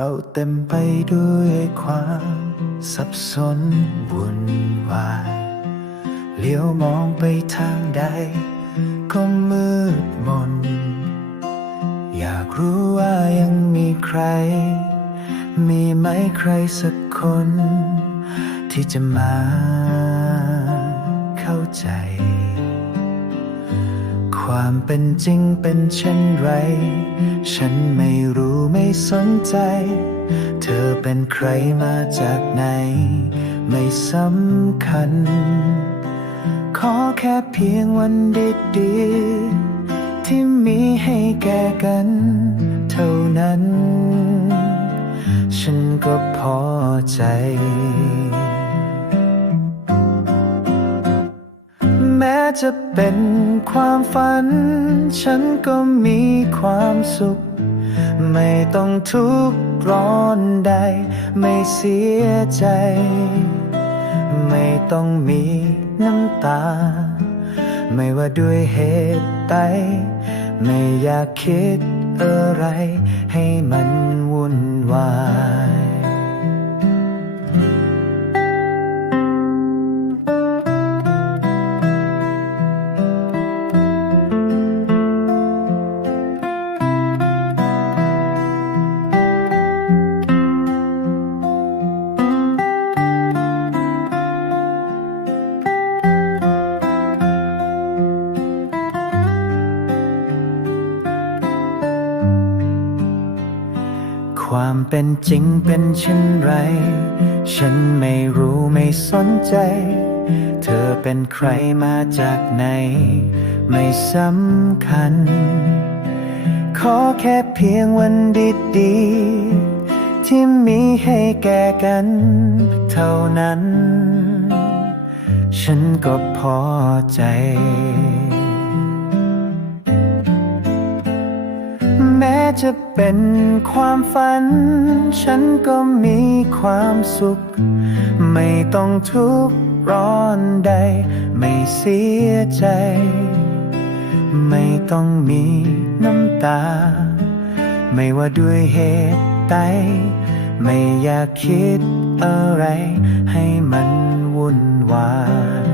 เราเต็มไปด้วยความสับสนวุ่นวายเลี้ยวมองไปทางใด ก็มืดมน อยากรู้ว่ายังมีใคร มีไหมใครสักคน ที่จะมาเข้าใจ ความเป็นจริงเป็นเช่นไร ฉันไม่รู้ไม่สนใจ เธอเป็นใครมาจากไหน ไม่สำคัญ ขอแค่เพียงวันดีๆที่มีให้แก่กัน เท่านั้น ฉันก็พอใจ จะเป็นความฝัน ฉันก็มีความสุข ไม่ต้องทุกข์ร้อนใด ไม่เสียใจ ไม่ต้องมีน้ำตา ไม่ว่าด้วยเหตุใดไม่อยากคิดอะไร ให้มันวุ่นวาย ความเป็นจริงเป็นเช่นไร ฉันไม่รู้ไม่สนใจ เธอเป็นใครมาจากไหน ไม่สำคัญ ขอแค่เพียงวันดีๆ ที่มีให้แก่กัน เท่านั้น ฉันก็พอใจ จะเป็นความฝัน ฉันก็มีความสุข ไม่ต้องทุกข์ร้อนใด ไม่เสียใจ ไม่ต้องมีน้ำตา ไม่ว่าด้วยเหตุใดไม่อยากคิดอะไร ให้มันวุ่นวาย